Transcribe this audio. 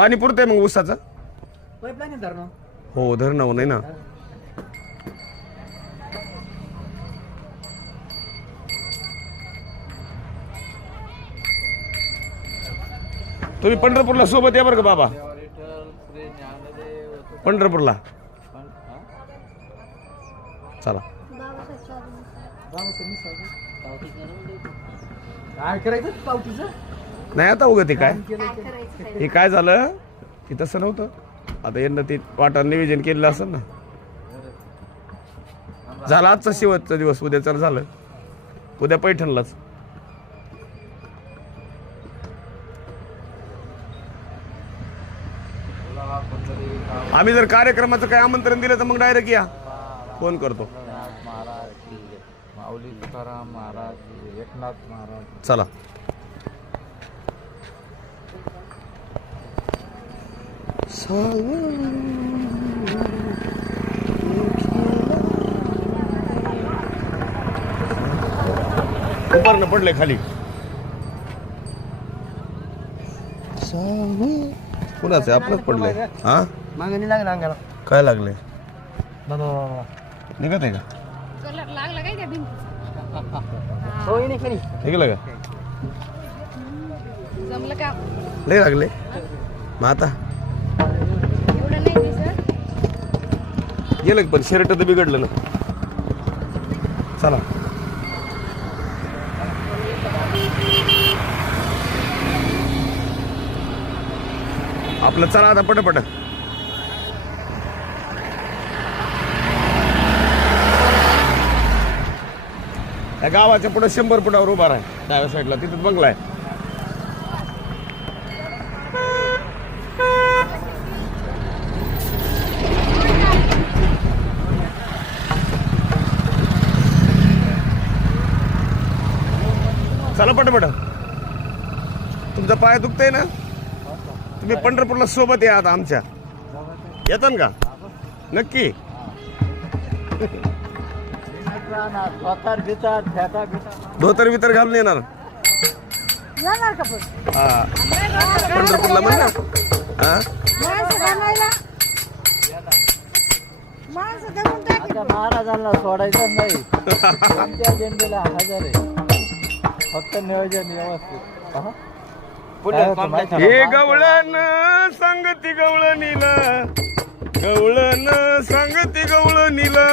पाणी पुरतंय मग ऊसाचं? पाईपलाईन धरणं. हो धरणं नाही ना. तुम्ही पंढरपूरला सोबत या बरं का बाबा. पंढरपूरला चला. काय करायचं पावतीचं? नाही आता उगं ते काय काय करायचं हे काय झालं की तसं नव्हतं. आता यांना ते वाटा नियोजन केलेलं असेल ना. झाला आजचा शेवटचा दिवस. उद्या चल झालं. उद्या पैठणलाच. आम्ही जर कार्यक्रमाचं काय आमंत्रण दिलं तर मग डायरेक्ट या. फोन करतो. महाराज माऊली तुकाराम महाराज एकनाथ महाराज. चला. उभारणं पडलंय खाली. कुणाचं आहे? आपलंच पडलंय. हा मागणी लागला अंगाला. काय लागले? बाबा निघत आहे का? कलर लागला काय त्या भिंतीचा? होय नाही खरी. निघलं का? जमलं का? लय लागले मग आता एवढं नाही दिसत. गेलं पण शर्ट तर बिघडलं ना. चला. आपलं चला आता पटपट. या गावाच्या पुढे 100 फुटावर उभा आहे डाव्या साईडला. तिथं बंगला आहे. चला पटपट. तुमचा पाय दुखतंय ना? तुम्ही पंढरपूरला सोबत या आता आमच्या. येतात का? नक्की. धोतर बितर घालून येणार. येणार का पण? हा पंढरपूरला म्हण ना. हा माणसं धरून टाकी. महाराजांना सोडायचं नाही. कोणत्या झेंडेला हजर आहे. फक्त नियोजन व्यवस्थित. हे गवळण सांगती गवळणीला. गवळण सांगती गवळणीला.